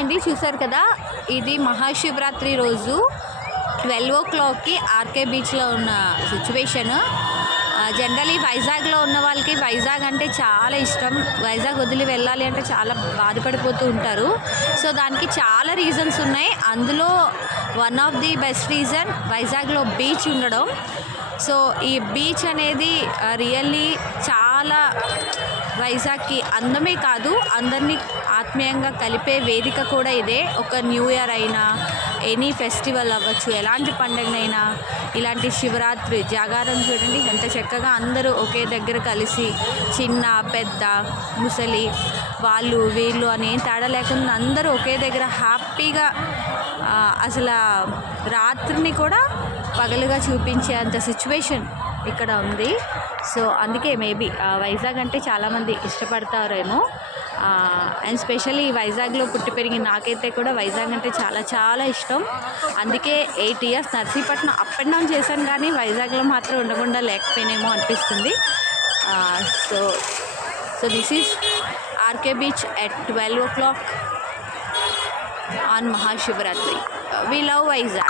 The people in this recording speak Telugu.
అండి చూసారు కదా, ఇది మహాశివరాత్రి రోజు 12 o'clockకి ఆర్కే బీచ్లో ఉన్న సిచ్యువేషన్. జనరలీ వైజాగ్లో ఉన్న వాళ్ళకి వైజాగ్ అంటే చాలా ఇష్టం. వైజాగ్ వదిలి వెళ్ళాలి అంటే చాలా బాధపడిపోతూ ఉంటారు. సో దానికి చాలా రీజన్స్ ఉన్నాయి. అందులో one of the best reason వైజాగ్లో బీచ్ ఉండడం. సో ఈ బీచ్ అనేది రియల్లీ చాలా వైజాగ్కి అందమే కాదు, అందరినీ ఆత్మీయంగా కలిపే వేదిక కూడా ఇదే. ఒక న్యూ ఇయర్ అయినా, ఎనీ ఫెస్టివల్ అవ్వచ్చు, ఎలాంటి పండుగనైనా, ఇలాంటి శివరాత్రి జాగారం చూడండి ఎంత చక్కగా అందరూ ఒకే దగ్గర కలిసి, చిన్న పెద్ద ముసలి వాళ్ళు వీళ్ళు అని ఏం తేడా లేకుండా అందరూ ఒకే దగ్గర హ్యాపీగా అసలు రాత్రిని కూడా పగలుగా చూపించే అంత సిచ్యువేషన్ ఇక్కడ ఉంది. సో అందుకే మేబీ వైజాగ్ అంటే చాలామంది ఇష్టపడతారేమో. అండ్ స్పెషల్లీ వైజాగ్లో పుట్టి పెరిగి నాకైతే కూడా వైజాగ్ అంటే చాలా చాలా ఇష్టం. అందుకే 8 years Narsipatnam up and down చేశాను, కానీ వైజాగ్లో మాత్రం ఉండకుండా లేకపోయినేమో అనిపిస్తుంది. So this is RK beach at 12 o'clock on Mahashivratri. We love Vizag.